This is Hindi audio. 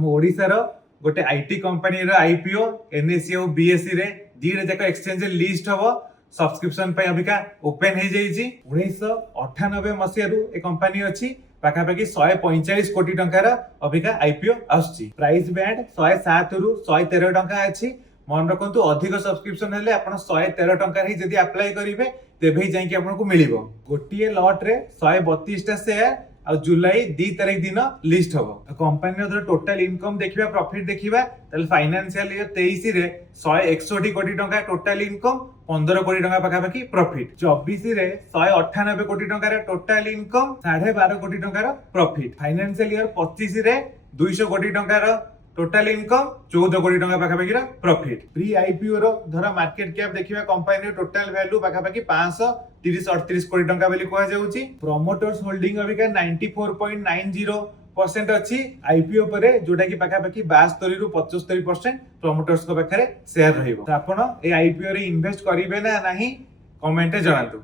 हम ओडिशार गोटे आईटी कंपनी रो आईपीओ एनएससी और बीएससी रे दीटा जाक एक्सचेंज लिस्ट हबो सब्सक्रिप्शन पे अबिका ओपन हो जाइए 1998 मसीह ए कंपनी अच्छी पाखापाखि 145 कोटी टंकार अबिका आईपीओ आसुची प्राइस बैंड 107 रु 113 टंका अच्छी मन रखु अधिक सब्सक्रिप्शन हेले आपण 113 टंका ही जदी अप्लाई करिवे तेबे ही जाइके आपनको मिलिबो गोटिए लॉट रे 132 टा शेयर आ जुलाई 2 तारिख दिन लिस्ट हबो कंपनी रो टोटल इनकम देखिबा प्रॉफिट देखिबा तले फाइनेंशियल ईयर 23 रे 161 कोटी टंका टोटल इनकम 15 कोटी टंका पाखापाखि प्रॉफिट 24 रे 198 कोटी टंका टोटल इनकम 12.5 कोटी टंका प्रॉफिट फाइनेंशियल ईयर 25 रे 200 कोटी टंका टोटल इनकम 14 कोटी टंका पाखापाखि प्रॉफिट प्री आईपीओ रो धर मार्केट कैप देखिबा कंपनी टोटल वैल्यू पाखापाखि 530-38 कोटी टंका बेली कहै जाउची प्रोमोटर्स होल्डिंग अबिका 94.90% अच्छी आईपीओ परे जोटा कि पाखापाखि 72 रु 75% प्रोमोटर्स को पाखरे शेयर रहिबो त आपण ए आईपीओ रे इन्वेस्ट करिवे ना नाही कमेंट रे जणातु।